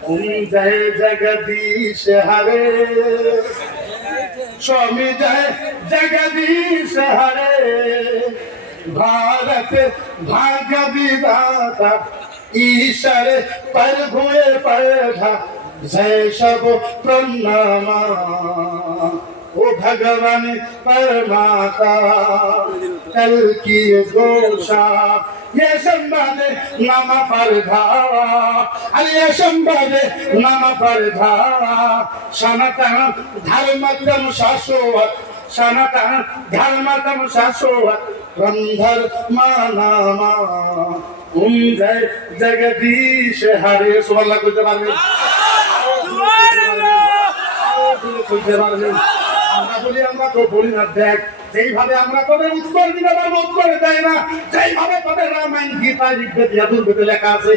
जय जगदीश हरे स्वामी जय जगदीश हरे भारत भाग्य विधाता ईश्वर प्रभु प्रभा जय सब प्रणाम ओ भगवान परमाता कल की घोषा ये संबंध नाम परधावा अरे ये संबंध नाम परधावा सनातन धर्मतम शाश्वत सनातन धर्मतम शाश्वत रंधर मानामा जय जगदीश हरे सुबह कुछ बार में আমরা বলি আমরা তো বলি না দেখ যেইভাবে আমরা তোদের উত্তর দিতে পারবো উত্তর দেয় না যেইভাবে তোদের রামায়ণ গীতা ঋগ্বেদ যজুর্বেদে লেখা আছে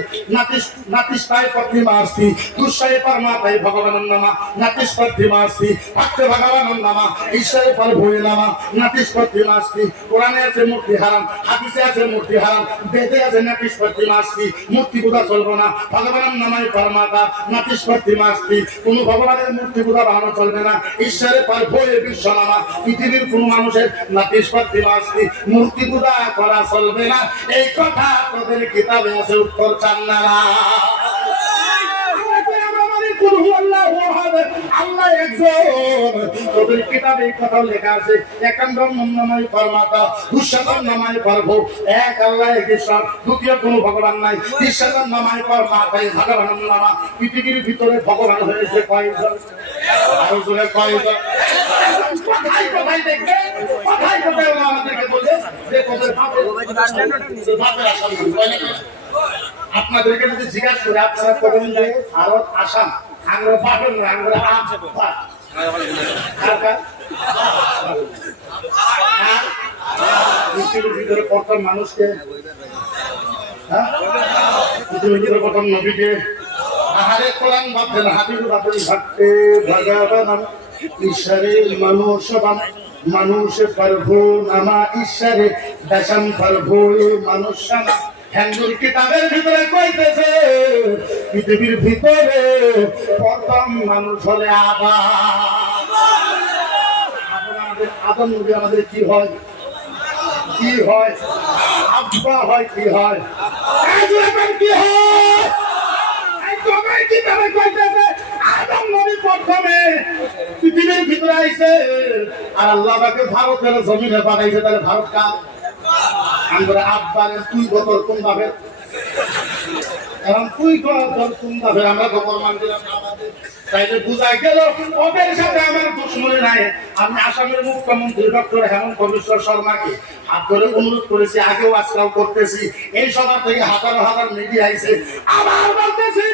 নাতিষ্টায় প্রতিমাস্তি দুঃসায় পরমাতায় ভগবানম নামা নাতিষ্পতিমাস্তি ভক্তে ভগবানম নামা ঈশ্বরে প্রভুয়ে নামা নাতিষ্পতিমাস্তি কোরআনে আছে মূর্তি হারাম হাদিসে আছে মূর্তি হারাম বেদে আছে নাতিষ্পতিমাস্তি মূর্তি পূজা চলবে না ভগবানম নামায় পরমাতা নাতিষ্পতিমাস্তি কোন ভগবানের মূর্তি পূজা বানানো চলবে না ঈশ্বরে প্রভুয়ে বিশ্ব নামা পৃথিবীর কোন মানুষের নাতিষ্পতিমাস্তি মূর্তি পূজা করা চলবে না এই কথা তোদের কিতাবে আছে উত্তর চান না আল্লাহ একজন তোদের কিতাবে এই কথা লেখা আছে একান্তম নামায় পরমাতা দুঃসাধন নামায় প্রভু এক আল্লাহ এক ঈশ্বর দ্বিতীয় কোনো ভগবান নাই তিসরার নামায় পরমাতায় ভগবান নামা পৃথিবীর ভিতরে ভগবান হয়েছে কয়জন আর জোরে কয়জন কোথায় কোথায় দেখবে কোথায় কোথায় আমাদেরকে বলে যে তোদের বাপের আসাম আপনাদেরকে যদি জিজ্ঞাসা করে আপনারা কবেন যে ভারত আসাম আমরা পাবেন না আমরা পৃথিবীর ভিতরে প্রথম মানুষকে পৃথিবীর ভিতরে প্রথম নবীকে আহারে কোরআন ভাবতেন হাবিব ভাবতেন ভাবতে ভগবান ঈশ্বরে মানুষবান মানুষ প্রভু নামা ঈশ্বরে দশম প্রভু মানুষ হিন্দুর কিতাবের ভিতরে কইতেছে পৃথিবীর ভিতরে প্রথম মানুষ হলে আদম নবী আমাদের কি হয় কি হয় আব্বা হয় কি হয় কি হয় কিতাবে কইতেছে আদম নবী প্রথমে পৃথিবীর ভিতরে আইছে আর আল্লাহ পাকে ভারতের জমিনে পাঠাইছে তাহলে ভারত কার আমরা আব্বারের তুই বতর কোন ভাবে কারণ তুই কোন ভাবে আমরা তো প্রমাণ দিলাম আমাদের তাইলে বুঝা গেল ওদের সাথে আমার দুশ্মনী নাই আমি আসামের মুখ্যমন্ত্রী ডক্টর হেমন্ত বিশ্ব শর্মাকে হাত ধরে অনুরোধ করেছি আগেও আজকাল করতেছি এই সভা থেকে হাজার হাজার মিডিয়া আইছে আবার বলতেছি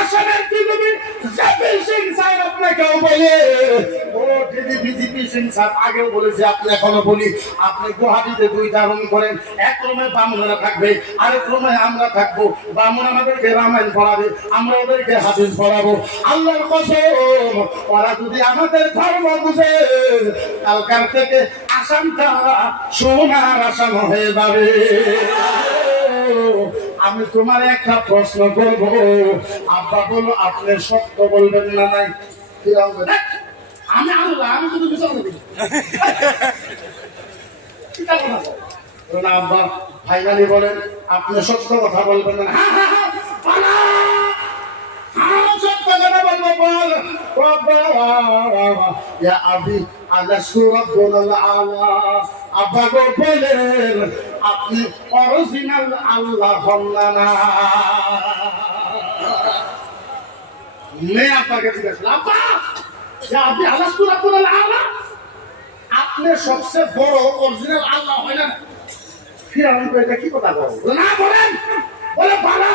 আসামের টিভি জেপি সিং সাহেব আপনাকেও বলে ও দিদি বিজেপি সিং সাহেব আগেও বলেছে আপনি এখনো বলি আপনি গুয়াহাটিতে দুইটা রুম করেন এক রুমে বামুনেরা থাকবে আরেক রুমে আমরা থাকবো বামুন আমাদেরকে রামায়ণ পড়াবে আমরা ওদেরকে হাদিস পড়াবো আল্লাহর কসম ওরা যদি আমাদের ধর্ম বুঝে কালকার থেকে আসামটা সোনার আসাম হয়ে যাবে আমি তোমার একটা প্রশ্ন করবো আব্বা বলো আপনি সত্য বলবেন না নাই আমি আল্লাহ আমি শুধু বিচার করি আব্বা ফাইনালি বলেন আপনি সত্য কথা বলবেন না আপনি অরিজিনাল আল্লাহ হন না আপনাকে জিজ্ঞাসা আব্বা আপনি আল্লাহ আল্লাহ আপনি সবচেয়ে বড় অরিজিনাল আল্লাহ হয় না ফিরাউন এটা কি কথা বলো না বলেন বলে বাবা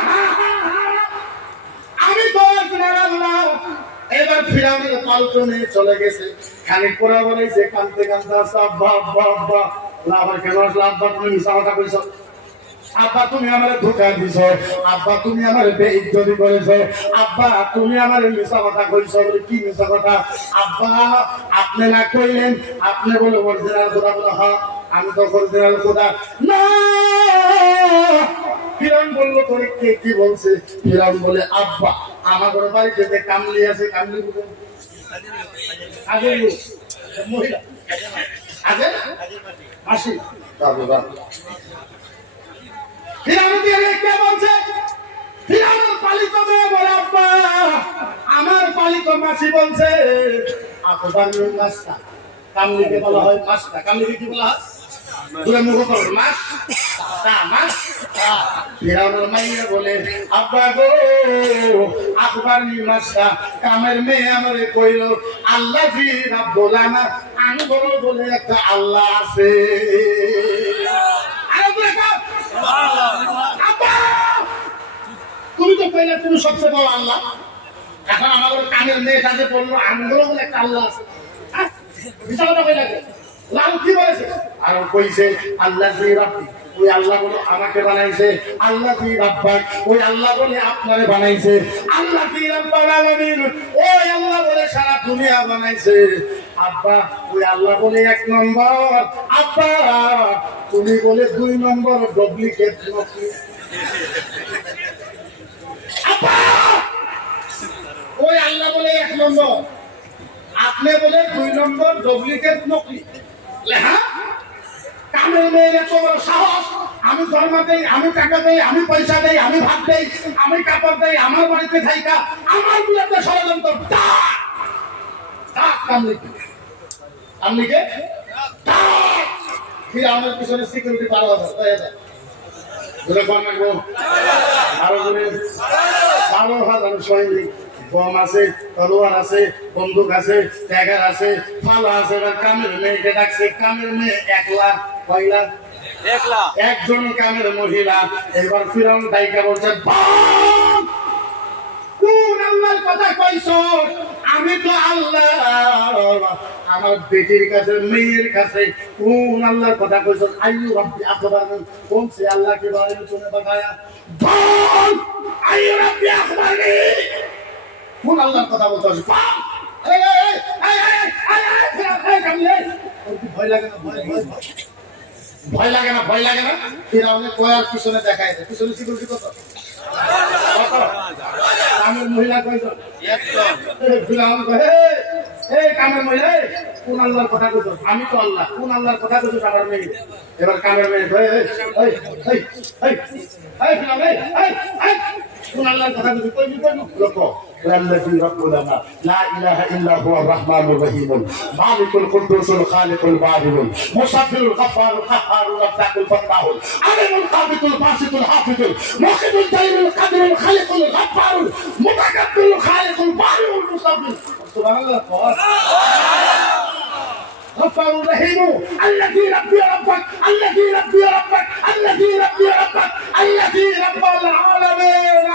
আমি তো অরিজিনাল আল্লাহ এবার ফিরাউনের পাল্টো নিয়ে চলে গেছে খানিক পরে বলেছে কানতে কানতে আব্বা আব্বা আব্বা আবার কেন আসলে আব্বা তুমি মিশা কথা কইছো আব্বা তুমি আমারে ধোঁকা দিছো আব্বা তুমি আমারে বেইজ্জতি করেছো আব্বা তুমি আমারে মিশা কথা কইছো বলে কি মিশা কথা আব্বা আপনি না কইলেন আপনি বলে অরিজিনাল কথা বলে হ্যাঁ আমি তো অরিজিনাল কথা না ফিরাউন বলল তোরে কে কি বলছে ফিরাউন বলে আব্বা আমার ঘরে বাড়িতে যে কামলি আছে কামলি আগে মহিলা আগে মাসি বাবা কে বলছে ফিরাউনের পালিত মেয়ে বলে আব্বা আমার পালিত মাসি বলছে আপনার মাসটা কামলিকে বলা হয় মাসটা কামলিকে কি বলা হয় তুলে মুখ করো মাস তা মাস ফিরাউনের মাইয়া বলে আব্বা গো আপনার মাসটা কামের মেয়ে আমারে কইল আল্লাহ জি রাব্বুল আলামিন আমি বলে একটা আল্লাহ আছে আরে বলে আব্বা তুমি তো কইলে তুমি সবচেয়ে বড় আল্লাহ এখন আমাদের কানের মেয়ে কাছে বললো আমি বলে একটা আল্লাহ আছে বিশালটা কই লাগে লাল কি বলেছে আর কইছে আল্লাহ জি রাব্বি ওই আল্লাহ বলে আমাকে বানাইছে আল্লাহ জি রাব্বাক ওই আল্লাহ বলে আপনারে বানাইছে আল্লাহ জি রাব্বাল আলামিন ওই আল্লাহ বলে সারা দুনিয়া বানাইছে আব্বা ওই আল্লাহ বলে এক নম্বর আব্বা তুমি বলে দুই নম্বর ডুপ্লিকেট নকলি আব্বা ওই আল্লাহ বলে এক নম্বর আপনি বলে দুই নম্বর ডুপ্লিকেট নকলি হ্যাঁ কামের মেয়ের এত বড় সাহস আমি ধর্ম দেই আমি টাকা দেই আমি পয়সা দেই আমি ভাত দেই আমি কাপড় দেই আমার বাড়িতে থাইকা আমার বিরুদ্ধে ষড়যন্ত্র কামলিকে আমার পিছনে সিকিউরিটি 12,000 হয়ে যায় আরো 12,000 সৈনিক বম আছে তলোয়ার আছে বন্দুক আছে ট্যাগার আছে ফালা আছে এবার কামের মেয়েকে ডাকছে কামের মেয়ে 1 লাখ কয় লাখ 1 লাখ একজন কামের মহিলা এবার ফিরাউন দাইকা বলছে কোন আল্লাহর কথা কইছো আমি তো আল্লাহ আমার বেটির কাছে মেয়ের কাছে কোন আল্লাহর কথা কইছো আইয়ু রাব্বি আখবারনি কোন সে আল্লাহ के बारे में तूने बताया बोल आयु रब्बी अखबारनी কোন আল্লাহর কথা বলতে হবে এই এই এই কামলে ভয় লাগে না ভয় লাগে না ফিরাউনের কয়ার পিছনে দেখায় দেয় পিছনে সিকিউরিটি কত কামের মহিলা কয়জন একজন ফিরাউন কহে এই কামের মহিলা কোন আল্লাহর কথা কইছো আমি তো আল্লাহ কোন আল্লাহর কথা কইছো আমার মেয়ে এবার কামের মেয়ে কহে এই ফিরাউন এই কোন আল্লাহর কথা কইছো কই লোক الذي ربنا لا اله الا هو الرحمن الرحيم مالك القدوس الخالق البارئ المصبر الغفار القهار الرزاق الفتاح العليم القابض الباسط الحافظ المخرج الجليل القادر الخالق الغفار المتكبر الخالق البارئ المصبر سبحان الله غفار رحيم الذي ربي ربك الذي ربي ربك الذي ربي ربك الذي رب العالمين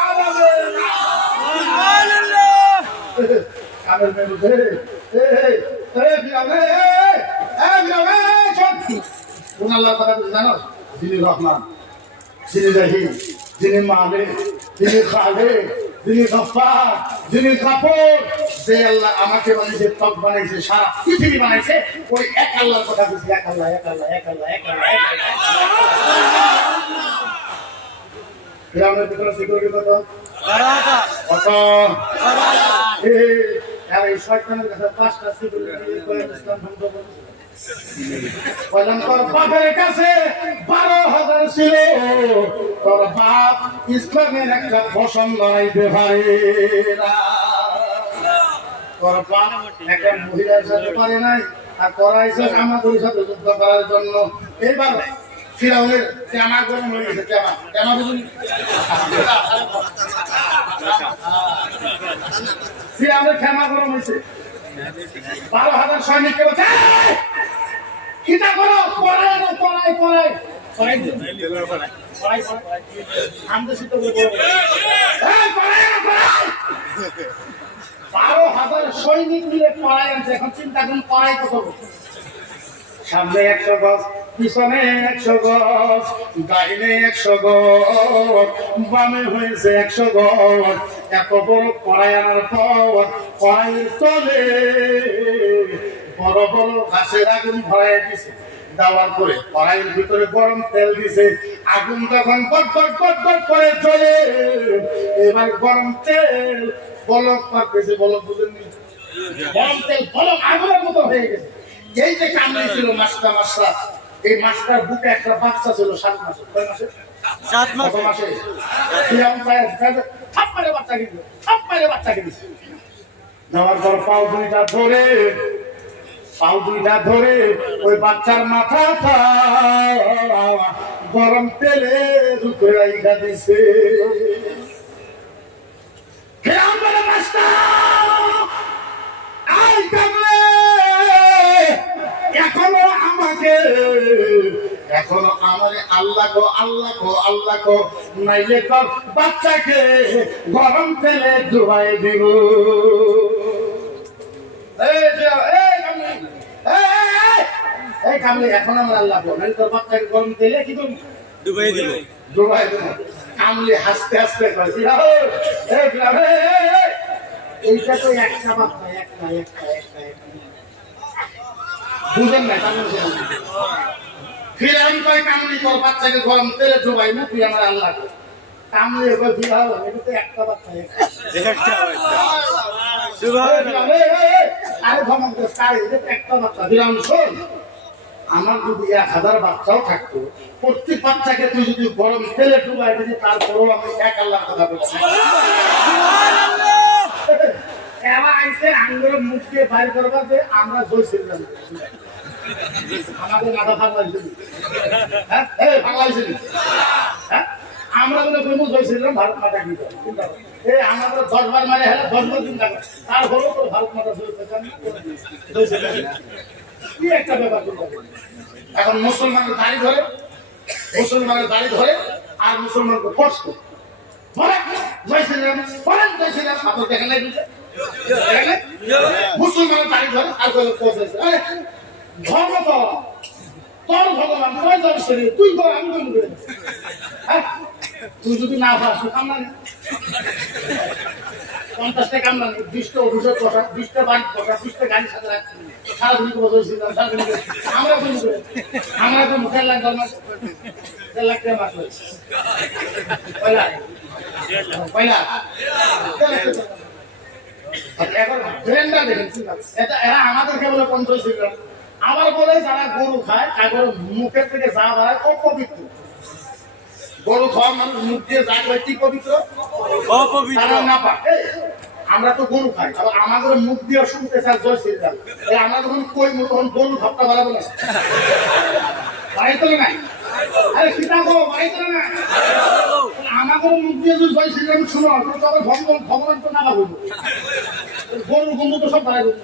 কামের মেয়ে বলছে কোন আল্লাহর কথা বলছে জানো যিনি রহমান যিনি রহিম যিনি মালিক যিনি খালিক যিনি গফফার যিনি গফুর যে আল্লাহ আমাকে বানাইছে তক বানাইছে সারা পৃথিবী বানাইছে ওই এক আল্লাহর কথা বলছে এক আল্লাহ ফিরাউনের ভিতরে সিকিউরিটি কত এই শয়তানের কাছে 5টা সিকিউরিটি ইসলাম ধ্বংস করেছে বাপের কাছে 12,000 ছিল তোর বাপ ইসলামের একটা ফসল লড়াইতে পারে না তোর বাপ একটা মহিলার সাথে পারে নাই আর করাইছে আমাদের সাথে যুদ্ধ করার জন্য এবার ফিরাউনের জামা গরম হয়ে গেছে জামা বুঝুন ফিরাউনের জামা গরম হয়েছে 12,000 সৈনিককে বলছে কিটা করো পড়াই আমি তো সিদ্ধ করে 12,000 সৈনিক মিলে পড়াই আনছে এখন চিন্তা করুন পড়াই কত সামনে 100 গজ পিছনে 100 গজ ডাইনে 100 গজ বামে হয়েছে 100 গজ এত বড় পড়াই আনার পর পড়াইয়ের তলে বড় বড় গাছের আগুন ভরাই দিছে দেওয়ার পরে কড়াইয়ের ভিতরে গরম তেল দিছে, আগুন তখন গট গট গট গট করে চলে। এবার গরম তেল বলক পাচ্ছে, বলক বুঝেননি, গরম তেল বলক আগুনের মতো হয়ে গেছে। এই যে কামড়ি ছিল মাছটা, এই মাছটার বুকে একটা বাচ্চা ছিল 7 মাসে। কয় মাসে? 7 মাসে। থাপ্পারে বাচ্চা কিনেছে। নেওয়ার পর পাও দুইটা ধরে ওই বাচ্চার মাথাটা গরম তেলে রূপে রাইখা দিছে। এখনো আমারে আল্লাহ গো নাইলে কর বাচ্চাকে গরম তেলে ডুবাই দিব। এখন আমার আল্লাহ গো নাইলে তোর বাচ্চাকে গরম তেলে কি করবো? ডুবাই দিব। কামলি হাসতে কয় এইটা তো একটা বাচ্চা, একটা বুঝেন না? ফির আমি কয় কামলি তোর বাচ্চাকে গরম তেলে ডুবাই না, তুই আমার আল্লাহ গো। কামলি এবার এটা তো একটা বাচ্চা, আরে ভ্রমণ একটা বাচ্চা দিলাম। শোন, আমার যদি 1000 বাচ্চাও থাকতো, প্রত্যেক বাচ্চাকে তুই যদি গরম তেলে ডুবাই দিতি, তারপরেও আমি 1 আল্লাহর কথা বলছি। এরা আইসে আঙ্গুরের মুখকে বাইর করবার যে আমরা জয়ছিলাম, আমাদের মাথা ফাংলাইছিল, হ্যাঁ ফাংলাইছিল, হ্যাঁ আমরা বলে ফেমস হয়েছিলাম ভারত মাতা কি এই আমাদের 10 বার মানে হলে 10 বার চিন্তা করে তারপরেও তো ভারত মাতা কি একটা ব্যাপার। এখন মুসলমানের দাড়ি ধরে আর মুসলমানকে ফোর্স করে আপনার দেখেন নাই মুসলমানের দাড়ি ধরে আর ধর্ম তো তোর ভগবান তুই আমি তুই যদি না পাস কামনা নেই, 50টা কামনা নেই, 20টা অভিযোগ বসা, 20টা বাইক বসা, 20টা গাড়ি সাথে রাখছি, সারাদিন বসেছিলাম, আমরা তো মুখের লাখ 1.5 লাখ টাকা মাস হয়েছে, পয়লা এখন ব্রেন্ডার দেখেন, এরা আমাদেরকে বলে 50 ছিল, আবার বলে যারা গরু খায় তারপরে মুখের থেকে যা বাড়ায় অপবিত্র। গরু খাওয়া মানুষ মুখ দিয়ে যা খায় কি পবিত্র? না পায়। আমরা তো গরু খাই, আবার আমাদের মুখ দিয়ে শুনতে চাই জয় শ্রীরাম। আমরা যখন কই তখন গরু ভাবটা বাড়াবো না, বাড়াই তোলে নাই, আরে সীতা গো বাড়াই তোলে না, আমাদের মুখ দিয়ে যদি জয় শ্রীরাম শুনো তবে ভগবান তো না ভাবো, গরুর গন্ধ তো সব বাড়াই দেবো।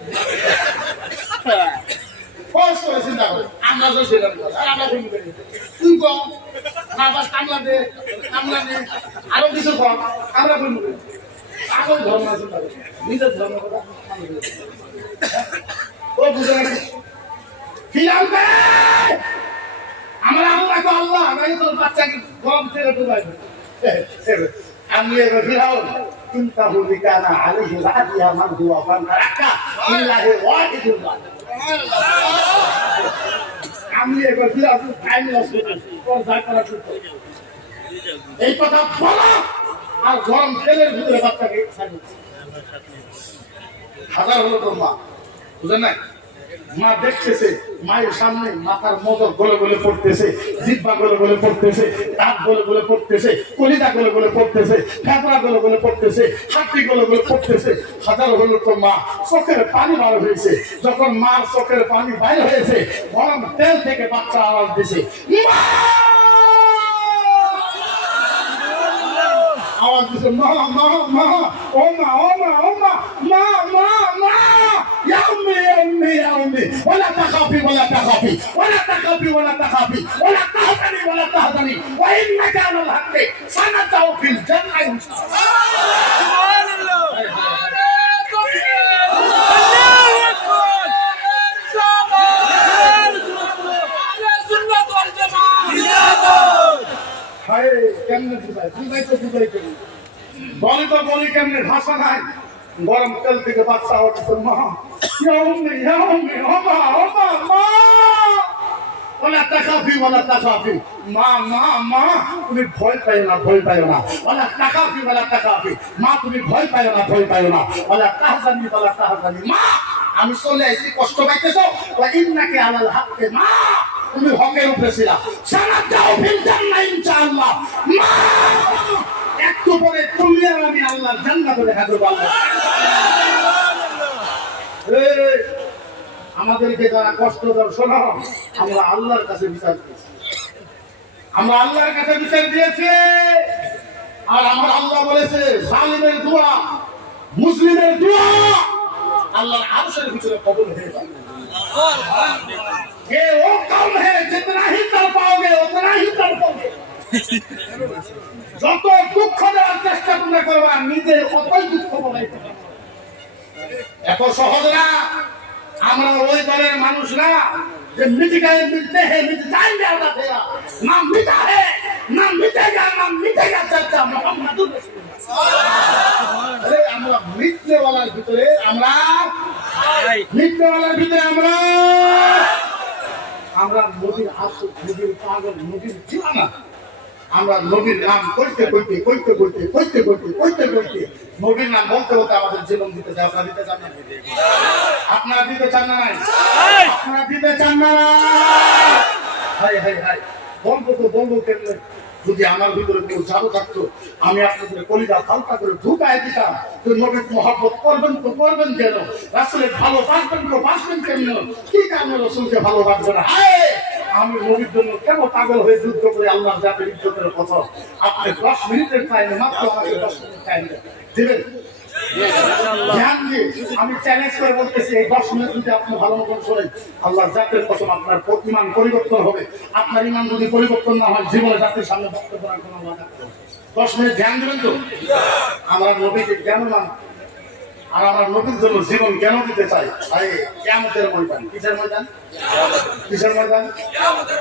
চিন্তা করে আমরা জয় শ্রীরাম আমরা তুই কম না বাস কামলা দে আরো কিছু কম আমরা আসল ধর্ম চিন্তা করি, নিজের ধর্ম কথা ও বুঝে না কি আনবে। আমরা আল্লাহ আমি তোর বাচ্চাকে গরম তেলে ডুবাই আমি ফিরাও চিন্তা হুদি কানা আলাইহি রাদিয়া মান হুয়া ফান্তারাকা ইল্লাহি ওয়াহিদুল্লাহ। আমি এবার ফিরাও টাইম লস করতেছি, তোর যা করা করতে এই কথা বলা আর গরম তেলের ভিতরে বাচ্চাকে হাজার হলো তোর মা, বুঝলেন না? মা দেখতেছে মায়ের সামনে মাথার মজর গলে গলে পড়তেছে, জিহ্বা গলে গলে পড়তেছে, দাঁত গলে গলে পড়তেছে, কলিজা গলে গলে পড়তেছে, ফেফড়া গলে গলে পড়তেছে, হাঁটি গলে গলে পড়তেছে। হাজার হলো তোর মা, চোখের পানি বার হয়েছে। যখন মার চোখের পানি বাইরে হয়েছে, গরম তেল থেকে বাচ্চা আওয়াজ দিছে, আওয়াজ দিছে মা মা মা ও মা ও মা ও মা মা মা মা ইয়া উম্মি ইয়া উম্মি ইয়া উম্মি ওয়ালা তাখাফি ওয়ালা তাখাফি ওয়ালা তাখাফি ওয়ালা তাখাফি ওয়ালা তাহজানি ওয়ালা তাহজানি ওয়া ইন্নাকা আলাল হাক্কি সানাতাউ ফিল জান্নাহ সুবহানাল্লাহ। আল্লাহু আকবার সুবহানাল্লাহ আলা সুন্নাত ওয়াল জামাআহ। হায় কেমনে বুঝাই তো বুঝাই করি বলি কেমনে ভাষা নাই। গরম তেল থেকে বাচ্চা হচ্ছে মা ওয়ালা তাখাফি ওয়ালা তাখাফি মা মা মা তুমি ভয় পাইও না ভয় পাইও না ওয়ালা তাখাফি ওয়ালা তাখাফি মা তুমি ভয় পাইও না ভয় পাইও না ওয়ালা তাহজানি ওয়ালা তাহজানি মা আমি চলে আইছি কষ্ট পাইতেছো ওয়া ইন্নাকা আলাল হাক্কি মা তুমি হকের উপরে ছিলা সানাতাও ফিল জান্নাহ ইনশাআল্লাহ মা একটু পরে তুমি আর আমি আল্লাহর জান্নাতে দেখা দেব আল্লাহ আমাদেরকে যারা কষ্ট দাও শোনো আমরা আল্লাহর কাছে বিচার দিয়েছি আমরা আল্লাহর কাছে বিচার দিয়েছি আর আমার আল্লাহ বলেছে জালিমের দোয়া মুসলিমের দোয়া আল্লাহর আরশের ভিতরে কবুল হয়ে যাবে ये वो कम है जितना ही कर पाओगे उतना ही कर पाओगे যত দুঃখ দেওয়ার চেষ্টা তোমরা করবা নিজের কতই দুঃখ বলাইতে এত সহজ না আমরা ওই দলের মানুষ না যে মিটিকায় মিলতে হে মিট जाएंगे আদা তেরা নাম মিটা হে নাম মিটেগা চাচা মুহাম্মদুর রাসূলুল্লাহ আরে আমরা মিটনেওয়ালার ভিতরে আমরা মিটনেওয়ালার ভিতরে আমরা নবীর আশিক নবীর পাগল নবীর দিওয়ানা আমরা নবীর নাম কইতে নবীর নাম বলতে বলতে আমাদের জীবন দিতে চাই আপনারা দিতে চান না আপনারা দিতে চান না হাই হাই হাই বলবো কেমনে যদি আমার ভিতরে কেউ চালু থাকতো আমি আপনাদের কলিজা হালকা করে ঢুকায় দিতাম তো নবীর মহব্বত করবেন তো করবেন কেন রাসূলের ভালোবাসবেন তো বাসবেন কেন কি কারণে রাসূলকে ভালোবাসবেন না আমি নবীর জন্য কেন পাগল হয়ে যুদ্ধ করে আল্লাহর জাতের ইজ্জতের কথা আপনি 10 মিনিটের টাইমে মাত্র আমাকে 10 মিনিট টাইম দিবেন ধ্যান দিয়ে আমি চ্যালেঞ্জ করে বলতেছি এই 10 মিনিট যদি আপনি ভালো মতন শোনেন আল্লাহর জাতের কসম আপনার ঈমান পরিবর্তন হবে আপনার ঈমান যদি পরিবর্তন না হয় জীবনে জাতির সামনে বক্তব্য করার কোনো মাথা 10 মিনিট ধ্যান দিবেন তো আমরা নবীকে কেন মান আর আমরা নবীর জন্য জীবন কেন দিতে চাই আরে কিয়ামতের ময়দান কিসের ময়দান কিসের ময়দান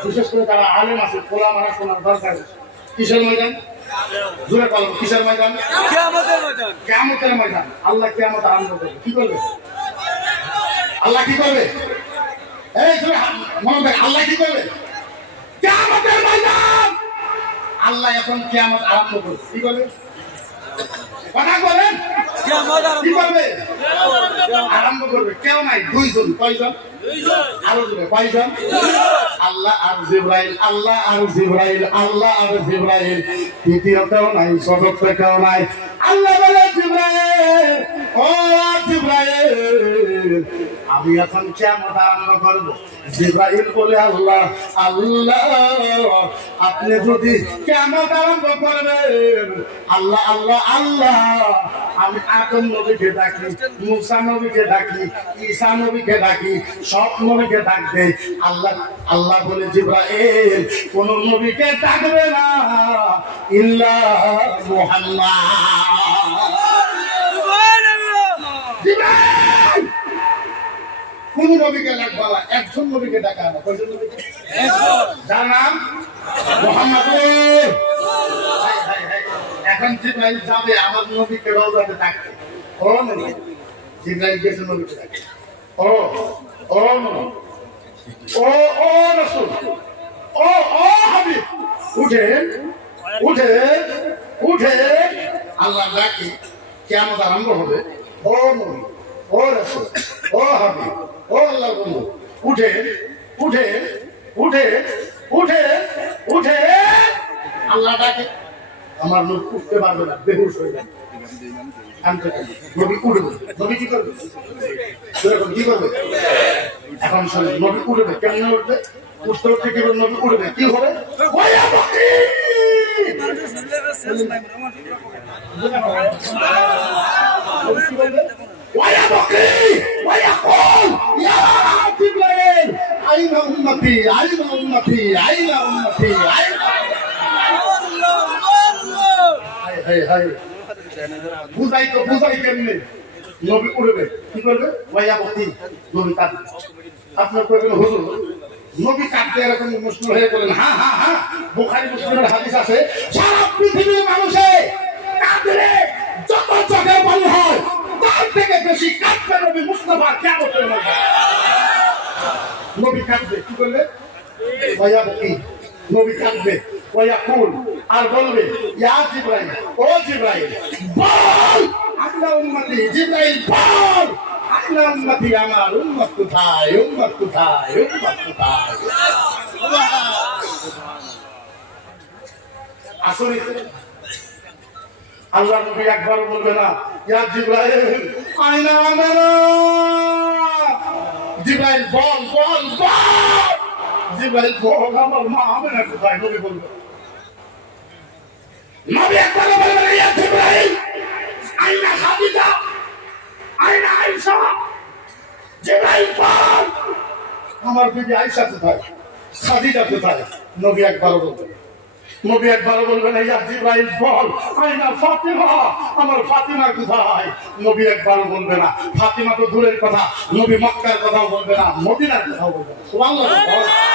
বিশেষ করে যারা আলেম আছে কোলা মারা শোনার দরকার কিসের ময়দান জোরে বলুন কিসের ময়দান কিয়ামতের ময়দান আল্লাহ কিয়ামত আরম্ভ করবে কি করবে আল্লাহ কি করবে এই জোরে মনে রাখ আল্লাহ কি করবে কিয়ামতের ময়দান আল্লাহ এখন কিয়ামত আরম্ভ করবে কি করবে কথা বলেন কি করবে আরম্ভ করবে কেউ নাই দুইজন কয়জন আরো জোরে কয়জন আল্লাহ আর জিবরাইল আল্লাহ আর জিবরাইল আল্লাহ আর জিবরাইল তৃতীয় কেউ নাই চতুর্থ কেউ নাই আল্লাহ বলে জিবরাইল ও জিবরাইল আমি এখন কিয়ামত আরম্ভ করব জিবরাইল বলে আল্লাহ আল্লাহ আপনি যদি কিয়ামত আরম্ভ করবেন আল্লাহ আল্লাহ আল্লাহ আমি আদম নবীকে ডাকি মুসা নবীকে ডাকি ঈসা নবীকে ডাকি সব নবীকে ডাকবে আল্লাহ আল্লাহ বলে জিবরাইল কোন নবীকে ডাকবে না ইল্লা মুহাম্মদ জিবরাইল কোন নবীকে ডাকবা একজন নবীকে ডাকা না কয়জন নবীকে একজন যার নাম মুহাম্মদ এখন জিবরাইল যাবে আমার নবীকে রওজাতে ডাকতে ও নবী জিবরাইল গেছে নবীকে ডাকতে ও নবী ও রাসূল ও হাবিব উঠে আল্লাহ ডাকে কিয়ামত আরম্ভ হবে ও নবী ও রাসূল ও হাবিব ও আল্লাহর বন্ধু উঠে আল্লাহ ডাকে আমার লোক উঠতে পারবে না বেহুশ হয়ে যাবে নবী উঠবে নবী কি করবে কি করবে এখন শুনে নবী উঠবে কেমন উঠবে উঠতে কি নবী উঠবে কি হবে আইনা উম্মতি বুঝাই কেমনে নবী উঠবে কি করবে ওয়াইয়াবতি নবী কাঁদবে আপনার কইবেন হুজুর নবী কাঁদতে এরকম মুশকিল হয়ে গেলেন হ্যাঁ বুখারী মুসলিমের হাদিস আছে সারা পৃথিবীর মানুষে কাঁদলে যত চোখের পানি হয় তার থেকে বেশি কাঁদবে নবী মুস্তাফা কিয়ামতের মধ্যে নবী কাঁদবে কি করবে ভাইয়া কি নবী কাঁদবে ওয়াকুল আর বলবে ইয়া জিবরাইল ও জিবরাইল বল আপনার উম্মতি জিবরাইল বল আপনার উম্মতি আমার উম্মত কোথায় উম্মত কোথায় উম্মত কোথায় আসলে আল্লাহ নবী একবার বলবে না ইয়া জিবরাইল আইনা আমানা জিবরাইল বল বল বল জিবরাইল বল আমার মা আমেনা কোথায় নবী বলবে নবী একবার বলবে ইয়া জিবরাইল আইনা খাদিজা আইনা আয়েশা জিবরাইল বল আমার বিবি আয়েশা কোথায় খাদিজা কোথায় নবী একবার বলবে নবী একবার বলবেন ইয়া জিবরাইল বল আইনা ফাতিমা আমার ফাতিমা কোথায় নবী একবার বলবে না ফাতিমা তো দূরের কথা নবী মক্কার কথাও বলবে না মদিনার কথাও বলবে না সুবহানাল্লাহ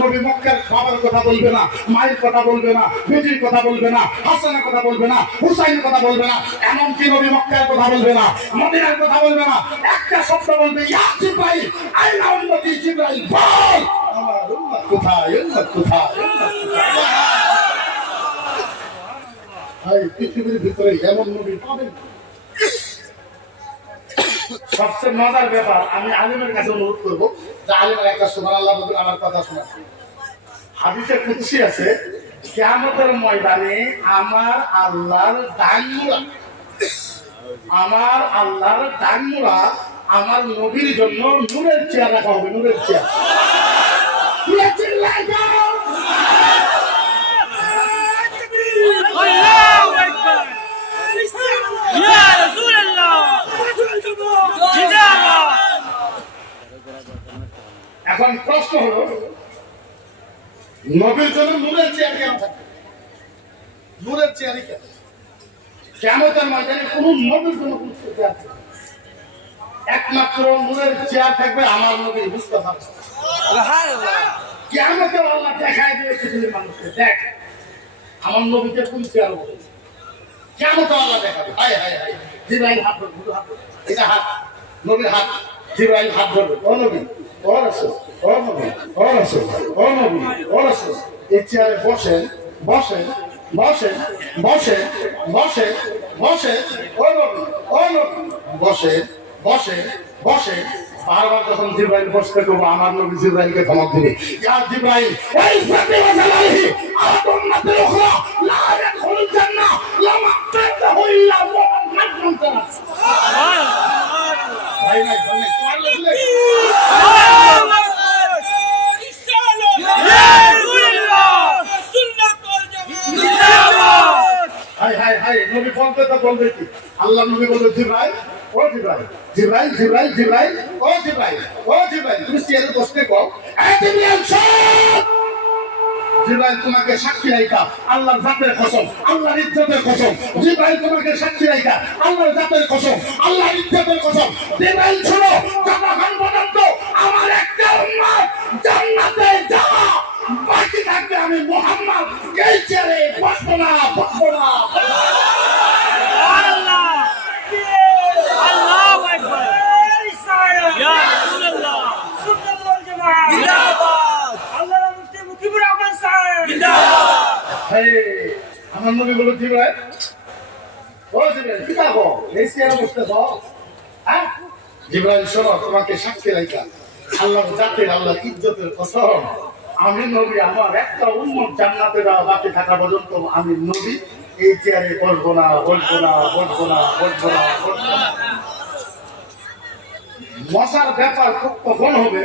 নবী মক্কার বাবার কথা বলবে না মায়ের কথা বলবে না বেটির কথা বলবে না হাসানের কথা বলবে না হুসাইনের কথা বলবে না এমনকি নবী মক্কার কথা বলবে না মদিনার কথা বলবে না একটা শব্দ বলবে ইয়া জিবরাইল আইনা উম্মতি জিবরাইল বল আমার উম্মত কোথায় উম্মত কোথায় ভাই পৃথিবীর ভিতরে এমন নবী পাবেন সবচেয়ে মজার ব্যাপার আমি আলিমের কাছে অনুরোধ করবো যে আলিমের একটা সুবহানাল্লাহ বলবেন আমার কথা শোনা হাদিসে কুদসি আছে কিয়ামতের ময়দানে আমার আল্লাহর ডানমুরা আমার নবীর জন্য নূরের চেয়ার রাখা হবে নূরের চেয়ার এখন প্রশ্ন হলো নবীর জন্য নূরের চেয়ার কেন থাকবে নূরের চেয়ারই কেন কিয়ামতের ময়দানে কোন নবীর জন্য কোন চেয়ার থাকবে একমাত্র নূরের চেয়ার থাকবে আমার নবী মুস্তাফা সুবহানাল্লাহ কিয়ামতে আল্লাহ দেখায় দিয়ে পৃথিবীর মানুষকে দেখ আমার নবীকে কোন চেয়ার বলেছে কিয়ামতে আল্লাহ দেখাবে হায় হায় হায় জিবরাইল হাত ধরবে হাত এটা হাত নবীর হাত জিবরাইল হাত ধরবে ও নবী ও রাসূল ও নবী ও রাসূল ও নবী ও রাসূল এই চেয়ারে বসেন বসেন বসেন বসেন বসেন বসেন ও নবী বসেন বসেন বসেন বারবার যখন জিবরাইল বসতে করবো আমার নবী জিবরাইলকে ধমক দিবে ইয়া জিবরাইল ওই ফাতিমা জালালিহি আতুন্নাতুল উখরা লা ইয়াদখুলুল জান্নাহ লামা তাতাহু ইল্লা মুহাম্মাদ সুবহানাল্লাহ ভাই নাই সুবহানাল্লাহ হাই হাই হাই নবী বলতে তো বলবে কি আল্লাহ নবী বলবে জিবরাইল ও জিবরাইল জিবরাইল জিবরাইল জিবরাইল ও জিবরাইল ও জিবরাইল তুমি চেয়ারে বসতে কও এই জিবরাইল শোন জিবরাইল তোমাকে সাক্ষী রাখা আল্লাহর জাতের কসম আল্লাহর ইজ্জতের কসম জিবরাইল তোমাকে সাক্ষী রাখা আল্লাহর জাতের কসম আল্লাহর ইজ্জতের কসম জিবরাইল শোনো যতক্ষণ পর্যন্ত আমার একটা উম্মত জান্নাতে যাওয়া বাকি থাকবে আমি মুহাম্মদ এই চেয়ারে বসবো না বসবো না সুবহানাল্লাহ আল্লাহু আকবার ইয়া রাসূলুল্লাহ সুন্নাতুল জামাআহ জিন্দাবাদ আল্লাহর মুফতি মুকিবুর রহমান সাহেব জিন্দাবাদ হে আমার নবী বলে জিবরাইল ও জিবরাইল কি করব এই চেয়ারে বসতে দাও হ্যাঁ জিবরাইল শোনো তোমাকে সাক্ষী রাখা আল্লাহর জাতের আল্লাহর ইজ্জতের কসম আমি নবী আমার একটা উম্মত জান্নাতে যাওয়া বাকি থাকা পর্যন্ত আমি নবী এই চেয়ারে বসবো না বসবো না বসবো না বসবো না বসবো না মশার ব্যাপার খুব কখন হবে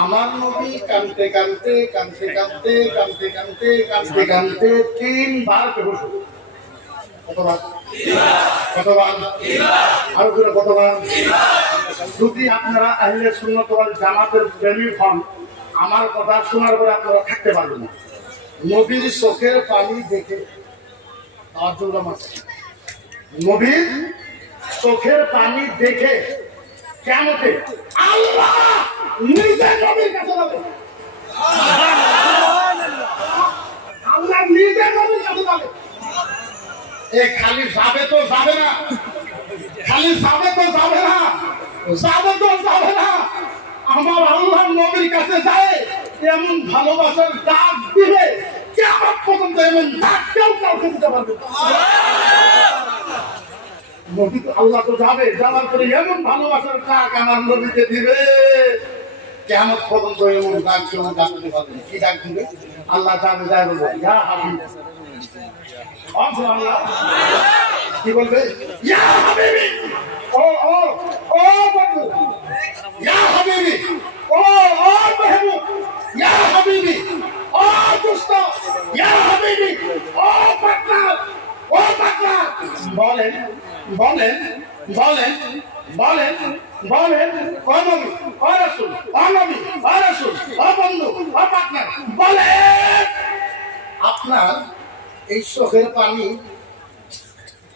আমার নবী কানতে কানতে কানতে কানতে কানতে কানতে কানতে কানতে 3 বার বেহুশ হবে কতবার কতবার আরো করে কতবার যদি আপনারা আহলে সুন্নাত ওয়াল জামাতের প্রেমিক হন আমার কথা শোনার পরে আপনারা থাকতে পারবেন না নবীর চোখের পানি দেখে নবীর চোখের পানি দেখে কিয়ামতে আল্লাহ নিজে নবীর কাছে যাবে আল্লাহ নিজে নবীর কাছে যাবে এ খালি যাবে তো যাবে না খালি যাবে তো যাবে না যাবে তো যাবে না আমার আল্লাহ নবীর কাছে যায় এমন ভালোবাসার ডাক দিবে কিয়ামত পর্যন্ত এমন ডাক কেউ কাউকে দিতে পারবে না। নবী তো আল্লাহ তো যাবে, যাওয়ার পরে এমন ভালোবাসার ডাক আমার নবীকে দিবে কিয়ামত পর্যন্ত এমন ডাক কেউ ডাক দিতে পারবে না। কি ডাক দিবে? আল্লাহ যাবে, যায় বলবে ইয়া হাবিব। আল্লাহ কি বলবে? ইয়া হাবিবি, ও ও ও বন্ধু, ইয়া হাবিবি, ও ও মেহবুব, ইয়া হাবিবি, ও দোস্ত, ইয়া হাবিবি, ও পার্টনার, ও পার্টনার। বলেন বলেন বলেন বলেন বলেন, ও নবী, ও রাসূল, ও নবী, ও রাসূল, ও বন্ধু, ও পার্টনার, বলেন আপনার এই চোখের পানি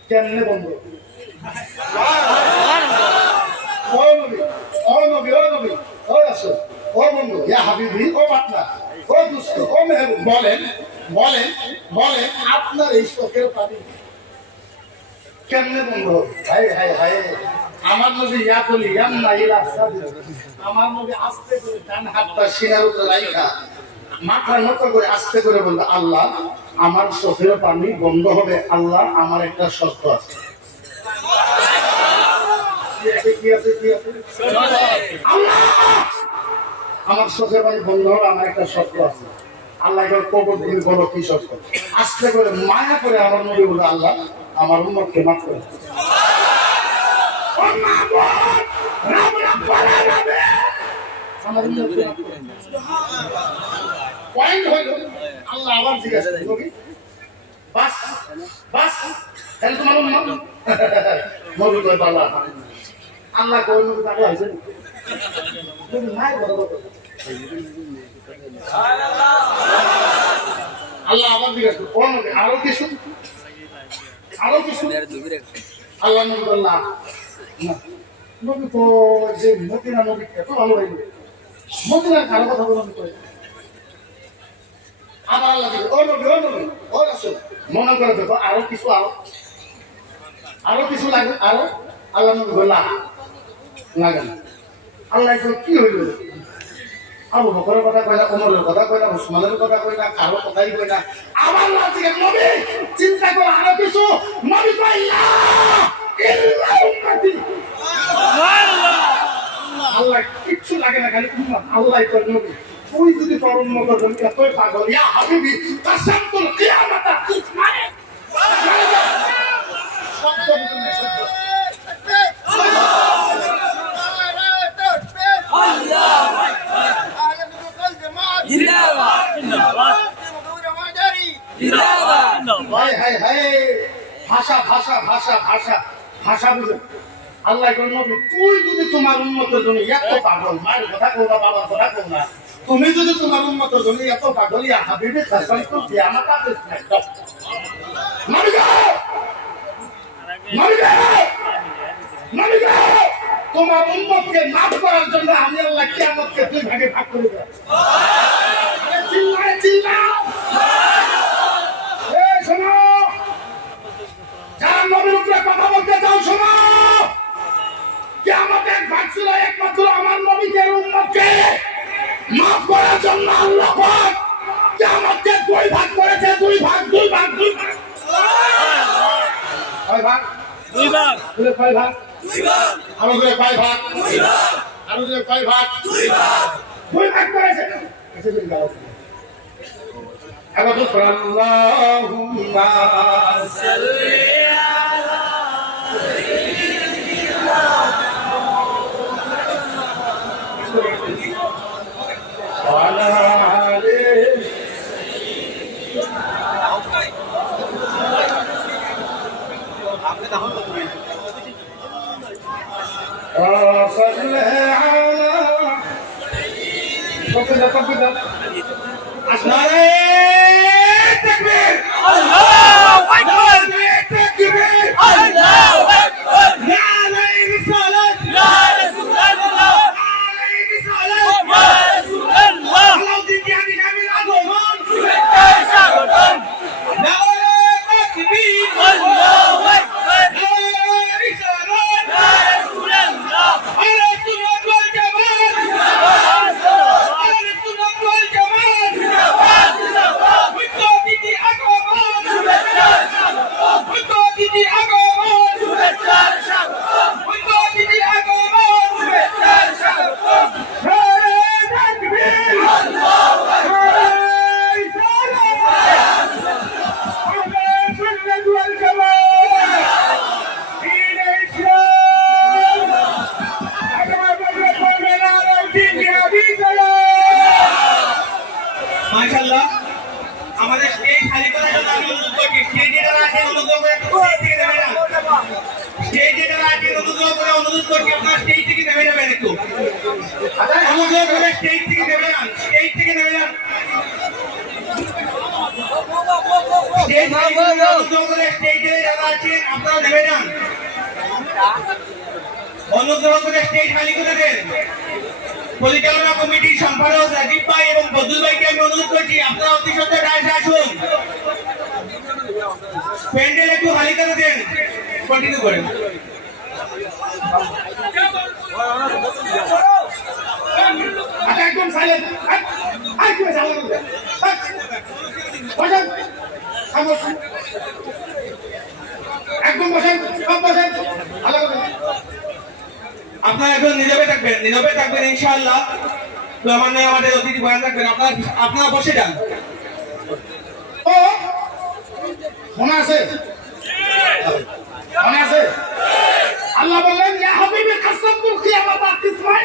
কেমনে বন্ধ? ও নবী, ও নবী, ও নবী, ও রাসূল, ও বন্ধু, ইয়া হাবিবি, ও পার্টনার, ও দোস্ত, ও মেহবুব, বলেন বলেন বলেন আপনার এই চোখের পানি কেমনে বন্ধ? হায় হায় হায়, আমার নবী ইয়া বলি ইয়ান্না ইলা সাদি, আমার নবী আস্তে করে ডান হাতটা সিনার উপরে রাখা মাথা নত করে আস্তে করে বলবে আল্লাহ আমার চোখের পানি বন্ধ হবে, আল্লাহ আমার একটা শর্ত আছে। কি আছে? কি আছে? আল্লাহ আমার চোখের পানি বন্ধ হবে, আমার একটা শর্ত আছে। আল্লাহ এবার কবর তুমি বলো কি শর্ত? আস্তে করে মায়া করে আমার নবী বলে আল্লাহ আমার উম্মতকে মাফ করে। পয়েন্ট হইল আল্লাহ আবার জিজ্ঞাসা নবী বাস বাস তাহলে তোমার উম্মত নবী কয় বাবা আল্লাহ কয় নবী তাকে হইছে নবী নাই বড় কথা। আল্লাহ আবার জিজ্ঞাসা ও নবী আরো কিছু আল্লাহ নবী বললাম না নবী তো যে মদিনা নবী এত ভালো হইল মদিনার কারো কথা বলুন তো। আবার আল্লাহ দিবে ও নবী, ও নবী, ও রাসূল, মনে করে দেখো আরো কিছু আরো কিছু লাগে আরো। আল্লাহ নবী বললাম লাগে না। আল্লাহ কি হইল? আবু বকরের কথা কয় না, ওমরের কথা কয় না, উসমানের কথা কয় না, কারো কথাই কয় না। আবার আল্লাহ থেকে নবী চিন্তা করে আরো কিছু। নবী কয় লা ইল্লা উম্মতি, আল্লাহ কিচ্ছু লাগে না, খালি উম্মত। আল্লাহ কয় নবী তুই যদি তোর উম্মতের জন্য এতই পাগল, ইয়া হাবিবি কাসামতুল কিয়ামাতা ইসমানে শব্দ বুঝুন না, শব্দ ভাষা ভাষা ভাষা ভাষা ভাষা বুঝে। আল্লাহ নবী তুই যদি তোমার উন্মতের জন্য এত পাগল, মায়ের কথা কও না, বাবার কথা কও না, তুমি যদি তোমার উন্মতের জন্য এত পাগল, ইয়া হাবিবি কাসামতুল কিয়ামাতা ইসমানে নবী যাও নবী যাও নবী যাও, তোমার উম্মতকে মাফ করার জন্য আমি আল্লাহ কিয়ামতকে দুই ভাগে ভাগ করে দেব। চিল্লায় চিল্লাও, এই শোনো, যারা নবীর উপরে কথা বলতে চাও শোনো, কিয়ামতের ভাগ ছিল একমাত্র আমার নবীকে উম্মতকে মাফ করার জন্য। আল্লাহ পাক কিয়ামতকে দুই ভাগ করেছে, দুই ভাগ দুই ভাগ দুই ভাগ। কয় ভাগ? দুই ভাগ। কয় ভাগ? আরো করে কয় ভাগ? আরো করে কয় ভাগ? দুই ভাগ করেছে। এবার তো আল্লাহুম্মা সাল্লি আলা সাইয়্যিদিনা ওয়া আলা আলি صل على تكبير الله اكبر تكبير الله اكبر يا عليه الصلاه يا رسول الله عليه الصلاه يا رسول الله لو دي يعني نعمل عظمان لا تكبير الله اكبر يا رسول الله على السنة والجمال আছেন অনুগ্রহ করে অনুরোধ করছি আপনারা স্টেজ থেকে নেমে যাবেন একটু। অনুগ্রহ করে স্টেজ থেকে নেমে যান, স্টেজ থেকে নেমে যান। অনুগ্রহ করে স্টেজে যারা আছেন আপনারা নেমে যান। অনুগ্রহ করে স্টেজ খালি করে দেন। পরিচালনা কমিটির সম্পাদক রাজীব ভাই এবং বদুল ভাইকে আমি অনুরোধ করছি আপনারা অতি সত্ত্বর ডায়াসে আসুন। প্যান্ডেল একটু খালি করে দেন। কন্টিনিউ করেন। আচ্ছা একদম সাইলেন্ট, একদম সাইলেন্ট, বসেন, একদম বসেন, সব বসেন, ভালো করে। আপনারা এখন নীরবে থাকবেন ইনশাআল্লাহ। তো আমাদের অতিথি বয়ান রাখবেন, আপনারা বসে যান। ও মনে আছে, মনে আছে আল্লাহ বললেন ইয়া হাবিবি কাসামতুল কিয়ামাত আকিসমাই,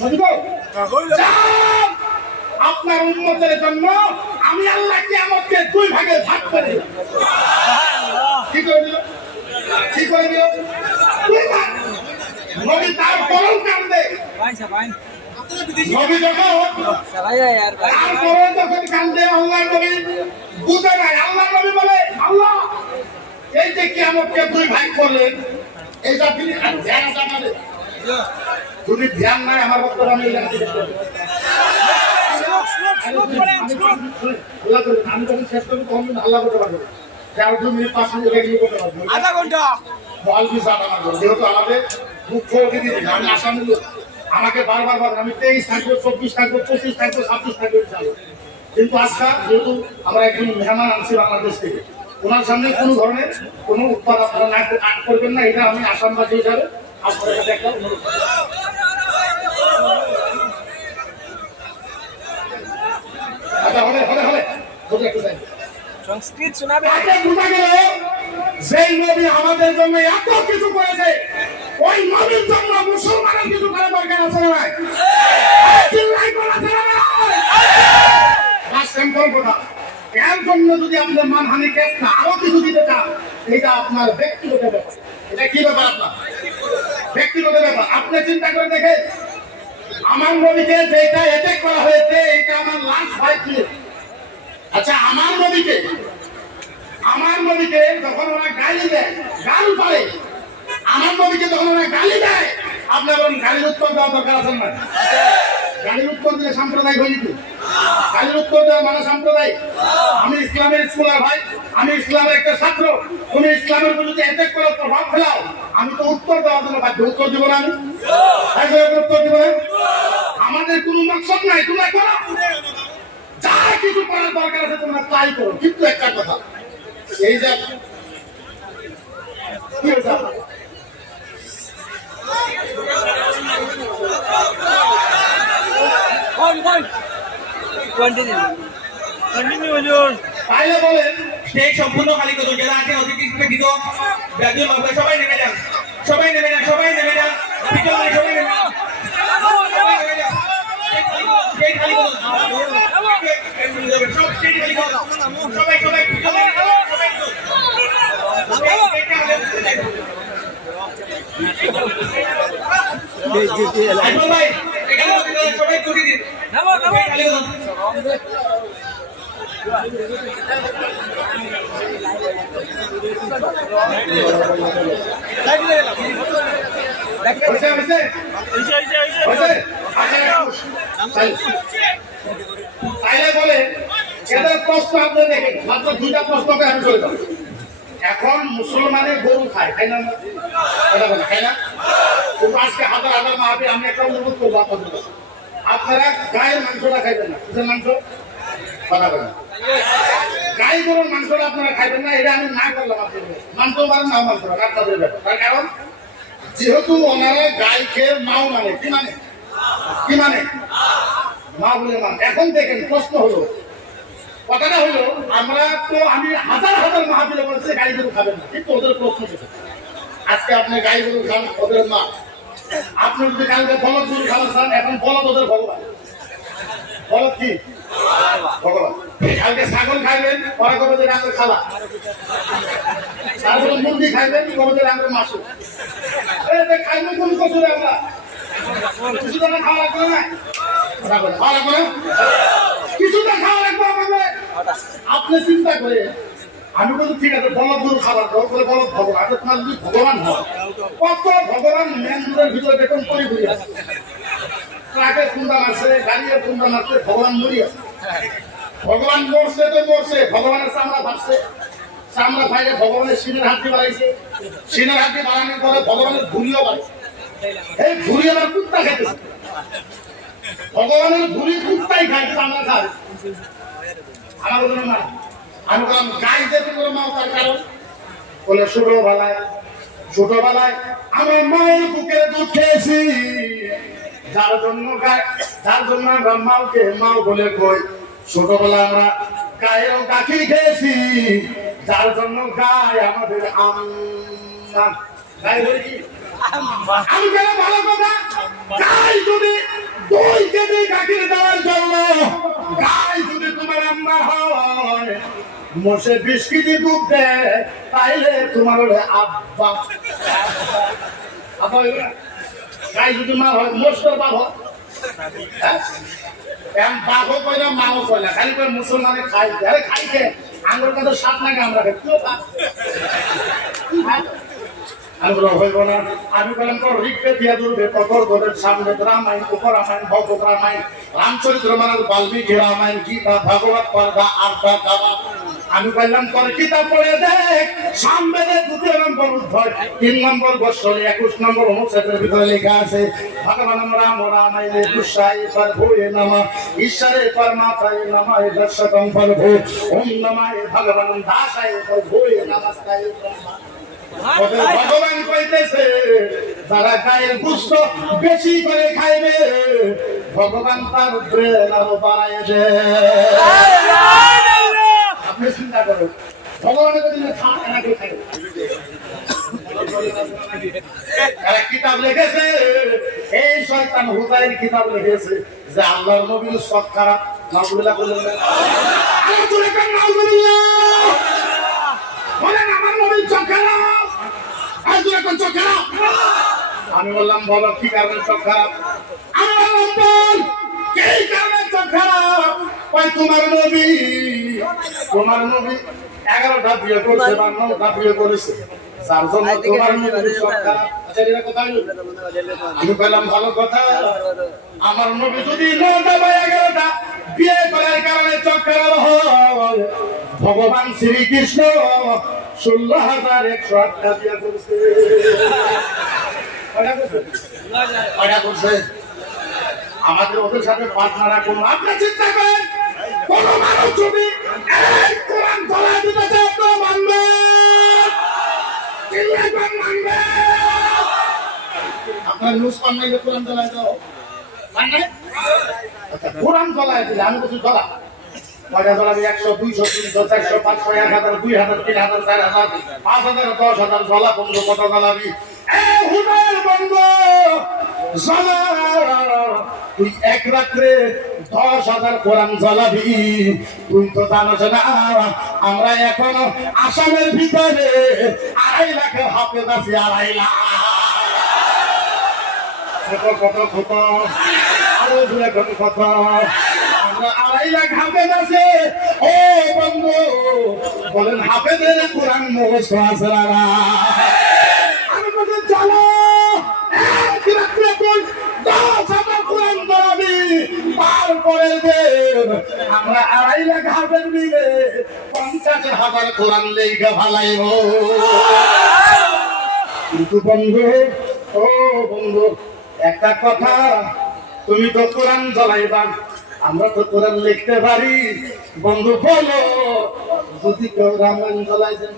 নবী গো যান, আপনার উম্মতের জন্য আমি আল্লাহ কিয়ামতকে দুই ভাগে ভাগ করে দিলাম। কি করে দিল, কি করে দিল, দুই ভাগ। নবী তার পরম কান্দে, নবী যখন তার পরম যখন কান্দে, আল্লাহ নবী বুঝে নাই। আল্লাহ নবী বলে আল্লাহ এই যে কিয়ামতকে দুই ভাগ করলেন, এইটা তিনি ধ্যান আছে আমাদের, যদি ধ্যান নাই আমার বক্তব্য আমি আমি যখন শেষ করবো তখন আল্লাহ করতে পারবো, 2 মিনিট 5 মিনিট এগিয়ে করতে পারবো, আধা ঘন্টা যেহেতু আমাদের মুখ্য অতিথি, আমি আসামি লোক, আমাকে বারবার বলেন আমি 23 থাকবো, 24 থাকবো, 25 থাকবো, 26 থাকবো ইনশাআল্লাহ। কিন্তু আজকাল যেহেতু আমরা একজন মেহমান আনছি বাংলাদেশ থেকে, ওনার সামনে কোনো ধরনের কোনো উৎপাদ আপনারা না করবেন না, এটা আমি আসামবাসী হিসাবে আপনাদের কাছে একটা অনুরোধ। আচ্ছা হলে হলে হলে একটু চাই সংস্কৃত শোনাবে। বোঝা গেল যেই নবী আমাদের জন্য এত কিছু করেছে, ওই নবীর জন্য মুসলমানের কিছু করা দরকার আছে না নাই? চিল্লাই করা আছে না নাই? সিম্পল কথা। এর জন্য যদি আপনার মানহানি কেস না আরো কিছু দিতে চান, এটা আপনার ব্যক্তিগত ব্যাপার। এটা কি ব্যাপার আপনার ব্যক্তিগত ব্যাপার। আপনি চিন্তা করে দেখে আমার নবীকে যেটা অ্যাটাক করা হয়েছে, এটা আমার লাশ ভাই কি। আচ্ছা আমার নবীকে যখন ওরা গালি দেয়, গাল পারে, আমার নবীকে যখন ওরা গালি দেয়, আপনার গালির উত্তর দেওয়া দরকার আছে না? গালির উত্তর দিলে সাম্প্রদায়িক হয়ে যেত। গালির উত্তর দেওয়া মানে সাম্প্রদায়িক। আমি ইসলামের স্কলার ভাই, আমি ইসলামের একটা ছাত্র, তুমি ইসলামের উপর যদি অ্যাটাক করো, প্রভাব ফেলাও, আমি তো উত্তর দেওয়ার জন্য বাধ্য। উত্তর দিব না আমি, উত্তর দিব না। আমাদের কোনো মকসদ নাই, তোমরা করো যা কিছু করার দরকার আছে তোমরা তাই করো। কিন্তু একটা কথা, এই যে কি হয়েছে তাইলে বলেন স্টেজ সম্পূর্ণ খালি করুন। যারা আছেন অতিথি দিত সবাই নেমে যান, সবাই নেমে যান, সবাই নেমে যান, সবাই নেমে যান। সবাই ছুটি দিন। তাইলে বলে এদের প্রশ্ন আপনি দেখেন, মাত্র 2টা প্রশ্নকে আমি চলে যাব। এখন মুসলমানের গরু খায়, খাই না? খাই না? কিন্তু আজকে হাজার হাজার মাহফিল আমি একটা অনুরোধ করবো আপনাদের, আপনারা গায়ের মাংসটা খাইবেন না। কিসের মাংস? কথা বলেন। গাই গরুর মাংসটা আপনারা খাইবেন না, এটা আমি না করলাম। আপনাদের মানতেও পারেন, নাও মানতে পারেন, আপনাদের ব্যাপার। তার কারণ যেহেতু ওনারা গাইকে মাও মানে, কি মানে, কি মানে মা বলে মান। এখন দেখেন প্রশ্ন হলো, কথাটা হলো, আমরা তো আমি হাজার হাজার মাহফিলে বলছি গাই গরু খাবেন না, কিন্তু ওদের প্রশ্ন ছিল আজকে আপনি গাই গরু খান, ওদের মা। আপনি যদি কালকে বলদ গরু খাবার চান, এখন বলদ ওদের ভগবান। বলদ কি? ভগবান। কালকে ছাগল খাইবেন ওরা কবে যে রান্না খালা তারপরে মুরগি খাইবেন কবে যে রান্না মাসু খাইবেন কোন কচুরে আমরা কিছুটা না খাওয়া লাগবে না খাওয়া লাগবে না কিছুটা খাওয়া লাগবে আমাকে আপনি চিন্তা করে আমি বলছি ঠিক আছে বলদ গরু খাবার খাও বলে বলদ ভগবান আচ্ছা তোমার যদি ভগবান হয় কত ভগবান মেনজুরের ভিতরে দেখুন করি ঘুরি আছে ট্রাকে কুন্দা মারছে গাড়িতে কুন্দা মারছে ভগবান মরি আছে ভগবান মরছে তো মরছে ভগবানের চামড়া ফাটছে চামড়া ফাইলে ভগবানের সিনের হাড্ডি বাড়াইছে সিনের হাড্ডি বাড়ানোর পরে ভগবানের ঘুরিও বাড়াইছে এই ঘুরি আমার কুত্তা খেতেছে ভগবানের ঘুরি কুত্তাই খাই কিন্তু আমরা খাই আমার বলুন না আমি বললাম গাই যেতে করে মাও তার কারণ বলে ছোটবেলায় আমার মায়ের বুকের দুধ খেয়েছি যার জন্য আমরা মাওকে মাও বলে কই ছোটবেলা আমরা গায়ের গাখি খেয়েছি যার জন্য গায়ে আমাদের গাই বলি কি আমি কেন ভালো কথা গাই যদি 2 কেজি গাখির দেওয়ার জন্য গাই যদি তোমার আম্মা হয় মোষে 20 কেজি দুধ দেয় তাইলে তোমার হলে আব্বা আব্বা গাই যদি মা হয় মোষের বাবা বাবু কইলা মাও কইলা খালি করে মুসলমানে খাই আরে খাইতে আঙ্গুর কাছে সাত নাকি আমরা কেউ আমি হইব না আমি বললাম তোর রিক্তে দিয়া দুর্বে কঠোর ঘরের সামনে রামায়ণ উপরামায়ণ ভগবত রামায়ণ রামচরিত্র মানব বাল্মীকি রামায়ণ গীতা ভাগবত পর্দা আড্ডা দাবা আমি বললাম তোর কিতাব পড়ে দেখ সামবেদের 2 নম্বর অধ্যায় 3 নম্বর বৎসরে 21 নম্বর অনুচ্ছেদের ভিতরে লেখা আছে ভগবান রাম রামায়ণে দুঃসাই পর ভূয়ে নমঃ ঈশ্বরে পরমাত্মায় নমঃ দর্শকম পর ভূ ওম নমঃ ভগবান দাসায় পর ভূয়ে নমস্কার ভগবান কইতেছে যারা গায়ের গুস্ত বেশি করে খাইবে ভগবান তার ব্রেন আরো বাড়ায় আপনি চিন্তা করুন ভগবানের যদি খায় না কেউ খাইবে কিতাব লিখেছে এই শয়তান হুজাইর কিতাব লিখেছে যে আল্লাহর নবীর সব খারাপ নাউজুবিল্লাহ বলেন বলেন আমার নবীর চোখ খারাপ চোখ খারাপ আমি বললাম বলো কি কারণে চোখ খারাপ আমি বললাম বল এই কারণে চোখ খারাপ ওই তোমার নবী 11টা বিয়ে করেছে 12টা বিয়ে করেছে যার জন্য তোমার নবীর চোখ খারাপ আমি বললাম ভালো কথা আমার নবী যদি 9টা বা 11টা বিয়ে করার কারণে চোখ খারাপ হয় ভগবান শ্রীকৃষ্ণ 16,108টা বিয়ে করছে আমাদের ওদের সাথে পার্টনার কোন আপনি চিন্তা করেন কোন মানুষ যদি কোরআন গলায় দিতে চায় তো মানবে আপনার নিউজ পান্নাই কোরআন গলায় দাও মানে কোরআন গলায় দিলে আমি কিছু গলা কয়টা জ্বলাবি 100 200 300 400 500 1000 2000 3000 4000 5000 10000 জ্বলা বন্ধু কত জ্বলাবি হুদার বন্ধু জ্বলা তুই এক রাত্রে 10,000 কোরআন জ্বলাবি তুই তো জানোস না আমরা এখন আসামের ভিতরে 2.5 লাখ হাফেজ আছি 2.5 লাখ কত আরো দূরে কত আমরা 2.5 লাখ হাফেজ আছে ও বন্ধু বলেন হাফেজের কোরআন মুখস্থ আছে না আমি বলছি চলো এক রাত্রে তুই 10,000 কোরআন পড়াবি তারপরে দেব আমরা 2.5 লাখ হাফেজ মিলে 50,000 কোরআন লেখা ভালাইব কিন্তু বন্ধু ও বন্ধু একটা কথা তুমি তো কোরআন জ্বলাইবা আমরা তো কোরআন লিখতে পারি বন্ধু বলো যদি কেউ রামায়ণ জ্বলাই দেন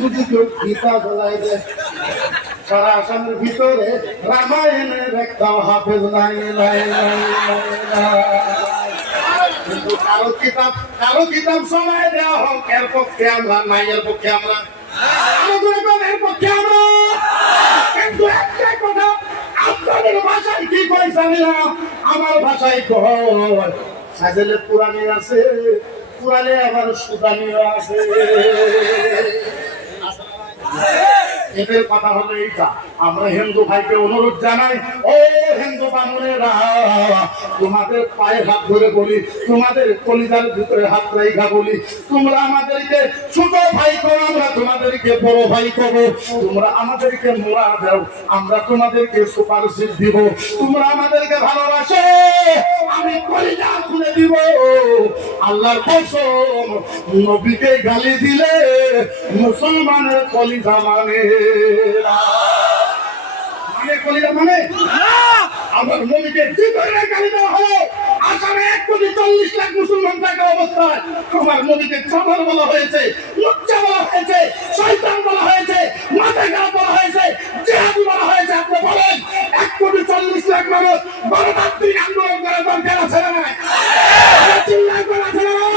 যদি কেউ গীতা জ্বলাই দেন সারা আসামের ভিতরে রামায়ণের একটা হাফেজ নাই কিন্তু কারো কিতাব সময় দেওয়া হোক এর পক্ষে আমরা নাই এর পক্ষে আমরা এর পক্ষে আমরা কিন্তু একটা কথা আপনাদের ভাষায় কি কই জানি না আমার ভাষায় কয় সাজেলে পুরানি আছে, পুরানে আবার সুদানিও আছে। এদের কথা হলো এইটা। আমরা হিন্দু ভাইকে অনুরোধ জানাই, ও হিন্দু বামুনেরা, তোমাদের পায়ে হাত ধরে বলি, তোমাদের কলিজার ভিতরে হাত রাইখা বলি, তোমরা আমাদেরকে ছোট ভাই করো, আমরা তোমাদেরকে বড় ভাই করবো। তোমরা আমাদেরকে মোড়া দাও, আমরা তোমাদেরকে সুপারশিপ দিব। তোমরা আমাদেরকে ভালোবাসো, আমি কলিজা খুলে দিব। আল্লাহর কসম, নবীকে গালি দিলে মুসলমানের কলিজা মানে কলিজা মানে আমার নবীকে জীবনে গালি দেওয়া হলো। আসামে 1,40,00,000 মুসলমান থাকা অবস্থায় আমার নবীকে চামার বলা হয়েছে, লুচ্চা বলা হয়েছে, শয়তান বলা হয়েছে, মাথা খারাপ বলা হয়েছে, জিহাদি বলা হয়েছে। আপনি বলেন 1,40,00,000 মানুষ গণতান্ত্রিক আন্দোলন করার দরকার আছে না নাই? চিল্লায় করা আছে না নাই?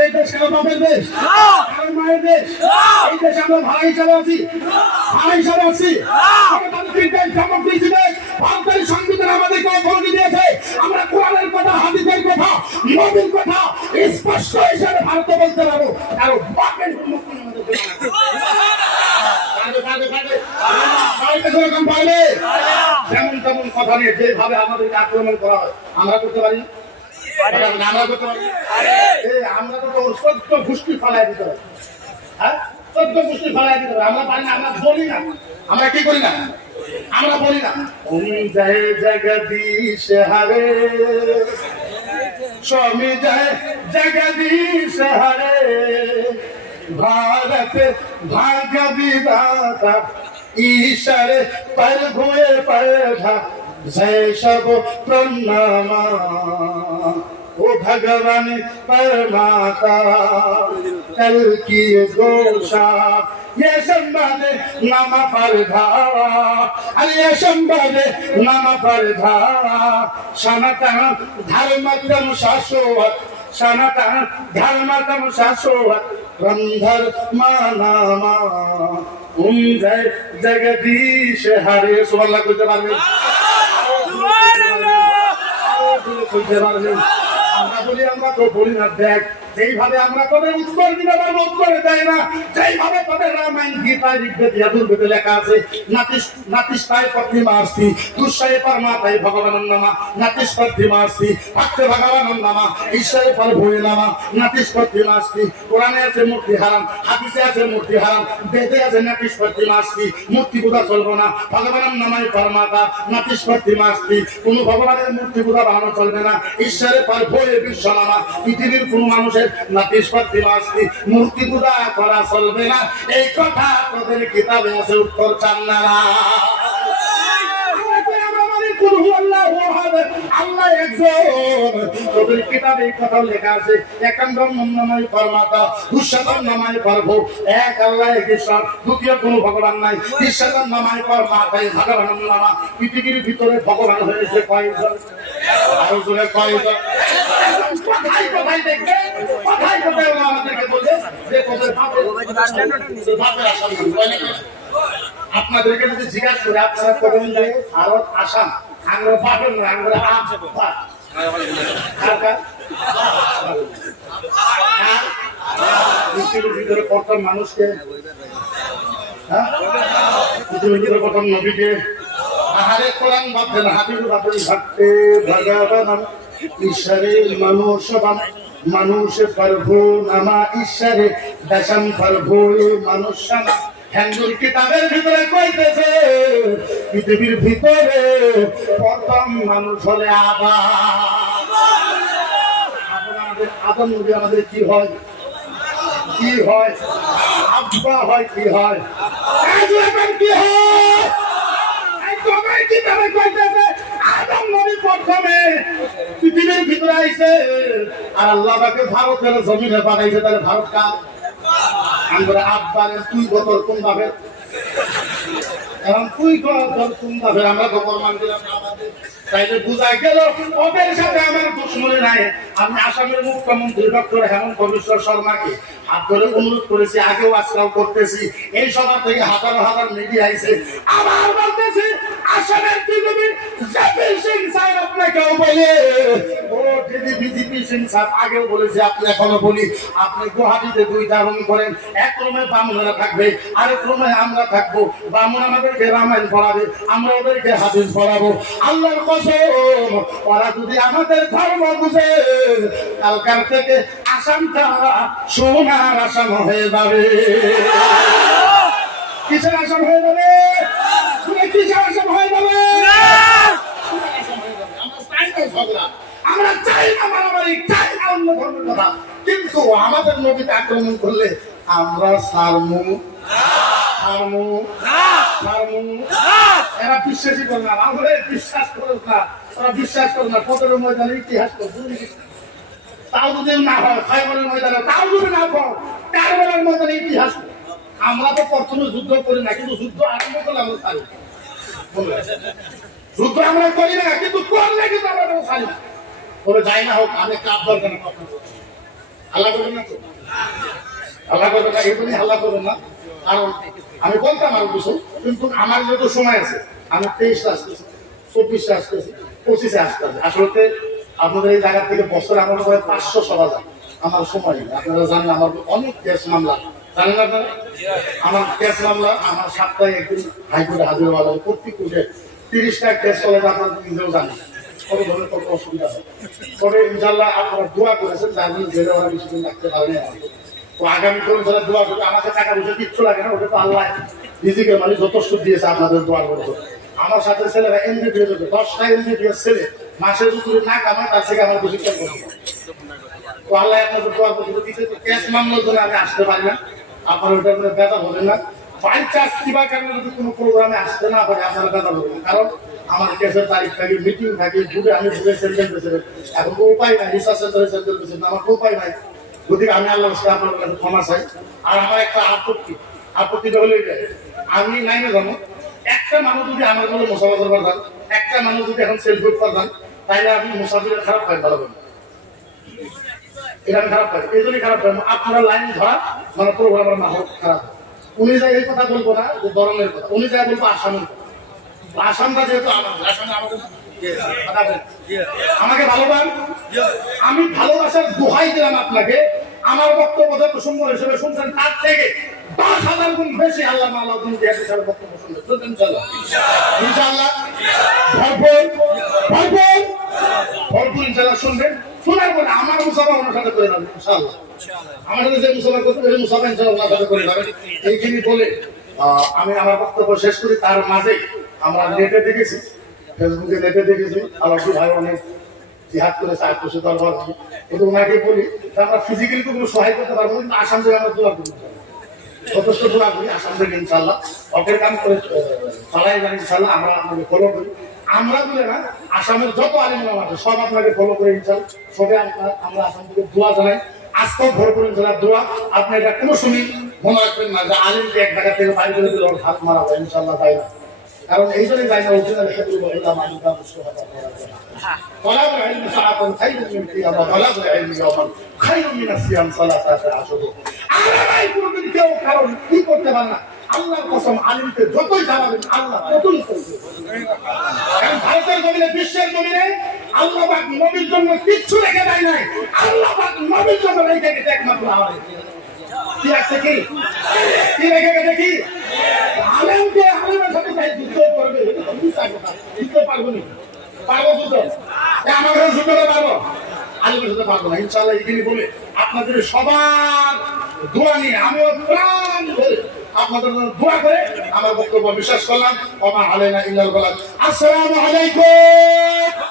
এই দেশ কেন বাপের দেশ? কারণ মায়ের দেশ। এই দেশে আমরা ভাই হিসাবে আছি, ভাই হিসাবে আছি। গণতান্ত্রিক দেশ, ডেমোক্রেসি দেশ, ভারতের সংবিধান আমাদেরকে অথরিটি দিয়েছে। আমরা কোরআনের কথা, হাদিসের কথা, নবীর কথা স্পষ্ট হিসাবে ভারতে বলতে পারবো। কারণ বাপের মুক্তি আমাদের যেমন তেমন কথা নিয়ে যেভাবে আমাদেরকে আক্রমণ করা হয় আমরা করতে পারি। আমরা তো 14 গোষ্ঠী ফালাই দিতে পারি। হ্যাঁ, 14 গোষ্ঠী ফালাই দিতে পারি। আমরা পারি না, আমরা বলি না। আমরা কি করি না? আমরা বলি না। জয় জগদীশ হরে, স্বামী জয় জগদীশ হরে, भारत भाग्य विधाता ईश्वर पर हुए पैदा जय सब प्रणाम ओ भगवान परमाता कल की घोषा ये संबंध नाम परधा अरे ये संबंध नाम परधा सनातन धर्मतम शाश्वत सनातन धर्मतम शाश्वत रंधर मानामा जय जगदीश हरे। सुबह করতে পারবেন? আমরা বলি, আমরা তো বলি না। দেখ যেইভাবে আমরা তোদের উত্তর দিতে পারবো, উত্তর দেয় না। যেইভাবে তোদের রামায়ণ, গীতা, ঋগ্বেদ, যজুর্বেদে লেখা আছে, নাতিষ্টায় পত্নীমাস্তি দুঃসায় পরমাতায় ভগবানম নামা নাতিষ্পত্তিমাস্তি ভক্তে ভগবানম নামা ঈশ্বরে পর ভূয়ে নামা নাতিষ্পত্তিমাস্তি। কোরআনে আছে মূর্তি হারাম, হাদিসে আছে মূর্তি হারাম, বেদে আছে নাতিষ্পত্তিমাস্তি। মূর্তি পূজা চলবে না। ভগবানম নামায় পরমাতা নাতিষ্পত্তিমাস্তি। কোন ভগবানের মূর্তি পূজা বানানো চলবে না। ঈশ্বরে পর ভূয়ে বিশ্ব নামা। পৃথিবীর কোন মানুষের নাতিষ্পত্তিমাস্তি, মূর্তি পূজা করা চলবে না। এই কথা তোদের কিতাবে আছে, উত্তর চান না। আল্লাহ একজন, তোদের কিতাবে এই কথা লেখা আছে। একান্তম নামায় পরমাতা দুঃসাধন নামায় প্রভু, এক আল্লাহ এক ঈশ্বর, দ্বিতীয় কোনো ভগবান নাই। ঈশ্বর নামায় পরমাতায় ভগবান নামা। পৃথিবীর ভিতরে ভগবান হয়েছে কয়জন? আরো জোরে কয়জন? কথাই কথাই দেখবে, কথাই কথাই আমাদেরকে বলবে যে তোদের বাপের আসাম। আপনাদেরকে যদি জিজ্ঞাসা করে আপনারা কবেন যে ভারত আসাম, আমরা বাপের নয়, আমরা পৃথিবীর ভিতরে প্রথম মানুষকে, পৃথিবীর ভিতরে প্রথম নবীকে আহারে কোরআন বাপেন হাবিব বাপেন ভক্তে ভগবান ঈশ্বরে মানুষবান মানুষ প্রভু নামা ঈশ্বরে দশম প্রভু মানুষ নামা। হিন্দুর কিতাবের ভিতরে কইতেছে পৃথিবীর ভিতরে প্রথম মানুষ হলে আদম নবী। আমাদের কি হয়? কি হয়? আব্বা হয়। কি হয়? কি হয়? কিতাবে কইতেছে আদম নবী প্রথমে পৃথিবীর ভিতরে আইছে, আর আল্লাহ তাকে ভারতের জমিনে পাঠাইছে। তাহলে ভারত কার? আমরা আব্বারে তুই বতর কোন ভাবে? এখন তুই বতর কোন ভাবে? আমরা তো প্রমাণ দিলাম আমাদের তাইলে বুঝা গেল ওদের সাথে আমার দুশ্মনী নাই। আমি আসামের মুখ্যমন্ত্রী ডক্টর হেমন্ত বিশ্ব শর্মাকে হাত ধরে অনুরোধ করেছি, আগেও আজকাল করতেছি, এই সভা থেকে হাজার হাজার মিডিয়া আইছে, আবার বলতেছি আসামের টিভি জেপি সিং স্যার আপনাকেও বলে, ও দিদি বিজেপি সিং স্যার আগেও বলেছে, আপনি এখনো বলি, আপনি গুয়াহাটিতে 2টা রুম করেন, এক রুমে বামুনেরা থাকবে, আরেক রুমে আমরা থাকবো, বামুন আমাদেরকে রামায়ণ পড়াবে, আমরা ওদেরকে হাদিস পড়াবো। আল্লাহর কসম, ওরা যদি আমাদের ধর্ম বুঝে, কালকার থেকে আসামটা সোনার আসাম হয়ে যাবে। কিসের আসাম হয়ে যাবে? কিসের আসাম হয়ে যাবে? আমরা চাই না মারামারি, চাই না অন্য ধর্মের কথা, কিন্তু আমাদের নবীকে আক্রমণ করলে আমরা সারমু। এরা বিশ্বাসই করে না, আমরা বিশ্বাস করে না, ওরা বিশ্বাস করে না। পদের ময়দানে ইতিহাস তাও যদি না হয়, ফাইবারের ময়দানে তাও যদি না হয়, কারবারের ময়দানে ইতিহাস। আমরা তো প্রথমে যুদ্ধ করি না, কিন্তু যুদ্ধ আরম্ভ করলে আমরা ছাড়ি। যুদ্ধ আমরা করি না, কিন্তু করলে কিন্তু আমরা ছাড়ি না। ওরা যাই না হোক, আমি কাপ দরকার না, আল্লাহ করবেন না তো, আল্লাহ করবেন না, এগুলি আল্লাহ করবেন না। কারণ আমি বলতাম আরো কিছু, কিন্তু আমার যেহেতু সময় আছে, আমি 23 আসতেছি, 24 আসতেছি, 25 আসতেছি। আসলে আপনাদের এই জায়গা থেকে বছর আমার করে 500 সভা যায়, আমার সময় নেই। আপনারা জানেন আমার অনেক কেস মামলা, জানেন আপনারা আমার কেস মামলা, আমার সপ্তাহে একদিন হাইকোর্টে হাজির হওয়া লাগে, প্রত্যেক কোর্টে 30টা কেস চলে, আপনারা নিজেও জানেন কত ধরনের কত অসুবিধা হয়। তবে ইনশাল্লাহ আপনারা দোয়া করেছেন, যার জন্য জেলে ওরা বেশি দিন রাখতে পারেনি। তো আগামী কোন যারা দোয়া করবে, আমাকে টাকা পয়সা কিচ্ছু লাগে না, ওটা তো আল্লাহ রিজিকের মালিক যথেষ্ট দিয়েছে আপনাদের দোয়া করবো। আমার সাথে ছেলেরা এমবিবিএস হচ্ছে, 10টা এমবিবিএস ছেলে মাসে যদি না কামায়, তার থেকে আমার বেশি টাকা করবো। তো আল্লাহ আপনাদের দোয়া করবো, ক্যাশ মামলার জন্য আমি আসতে পারি না, আপনার ওটার মধ্যে ব্যথা হবেন না। বাই চান্স কিবা কারণে যদি কোনো প্রোগ্রামে আসতে না পারে, আপনারা ব্যথা হবেন না, কারণ আমার কেসের তারিখ থাকে, মিটিং থাকে, ঘুরে আমি ঘুরে সেন্ট্রাল প্রেসিডেন্ট, এখন তো উপায় নাই, রিসার্চ সেন্টারের সেন্ট্রাল প্রেসিডেন্ট, আমার তো উপায় নাই। যদি আমি আল্লাহর সাথে আপনার কাছে ক্ষমা চাই। আর আমার একটা আপত্তিটা হলো এটা, আমি নাইনে জানো, একটা মানুষ যদি আমার বলে মুসাফির করতাম, একটা মানুষ যদি এখন সেলফি করতাম, তাইলে আমি মুসাফিরের খারাপ পাই, ভালো পাই, এটা আমি খারাপ পাই, এই জন্যই খারাপ পাই। আপনারা লাইন ধরা মানে প্রোগ্রামের না হোক খারাপ, উনি যাই এই কথা বলবো না যে ধরনের কথা, উনি যাই বলবো আসামের কথা। আসামটা যেহেতু আসামে আমাদের আমাকে ভালোবান, আমি ভালোবাসার দোহাই দিলাম আপনাকে। আমার বক্তব্য যত সুন্দর হিসেবে শুনছেন, তার থেকে 10,000 গুণ বেশি আল্লাহ আলাউদ্দিন জিয়া হিসেবে বক্তব্য শুনবেন, ইনশাআল্লাহ। ইনশাআল্লাহ ভরপুর ইনশাআল্লাহ শুনবেন। শোনার পরে আমার মুসাফা ওনার সাথে করে যাবেন ইনশাআল্লাহ। আমার সাথে যে মুসাফা করতে পারে, মুসাফা ইনশাআল্লাহ ওনার সাথে করে যাবেন। এইখানে বলে আমি আমার বক্তব্য শেষ করি। তার মাঝে আমরা নেটে দেখেছি, ফেসবুকে নেটে দেখেছি, আমার ভাই অনেক জিহাদ করে চাকরি দরবার, কিন্তু ওনাকে বলি আমরা ফিজিক্যালি তো কোনো সহায় করতে পারবো, কিন্তু আসাম থেকে আমরা দোয়া করি, যথেষ্ট দোয়া করি আসাম থেকে ইনশাল্লাহ। অকের কাম করে চালাই যান ইনশাল্লাহ, আমরা আপনাকে ফলো করি। আমরা বলে না, আসামের যত আলিম আছে সব আপনাকে ফলো করে ইনশাল্লাহ, সবে আমরা আসাম থেকে দোয়া জানাই। আজকেও ভরপুর ইনশাল্লাহ দোয়া। আপনি এটা কোনো সময় মনে রাখবেন না যে আলিমকে এক জায়গা থেকে বাইরে করে দিলে ওর হাত মারা যায়, ইনশাল্লাহ তাই না। কারণ এই জন্যই তাই না, অরিজিনাল ক্ষেত্রে طلب العلم ساعة خير من قيامة طلب العلم يوما خير من الصيام 13 أشهر। আরামাই করবেন কেউ, কারণ কি করতে পারে না, আল্লাহর কসম আলিমকে যতই জানাবেন আল্লাহ ততই করবে। কারণ ভারতের জমিনে, বিশ্বের জমিনে আল্লাহ পাক নবীর জন্য কিচ্ছু রেখে দেয় নাই, আল্লাহ পাক নবীর জন্য রেখে গেছে একমাত্র আমার কি আছে, কি রেখে গেছে, কি আলেমকে আলেমের সাথে তাই যুদ্ধ করবে, যুদ্ধ পারবো না, পারবো যুদ্ধ, আমার কাছে যুদ্ধ পারবো, আলেমের সাথে পারবো না ইনশাআল্লাহ। এখানে বলে আপনাদের সবার দোয়া নিয়ে আমিও প্রাণ ধরে আপনাদের দোয়া করে আমার বক্তব্য বিশ্বাস করলাম। ওমা আলাইনা ইল্লাল বালাগ। আসসালামু আলাইকুম।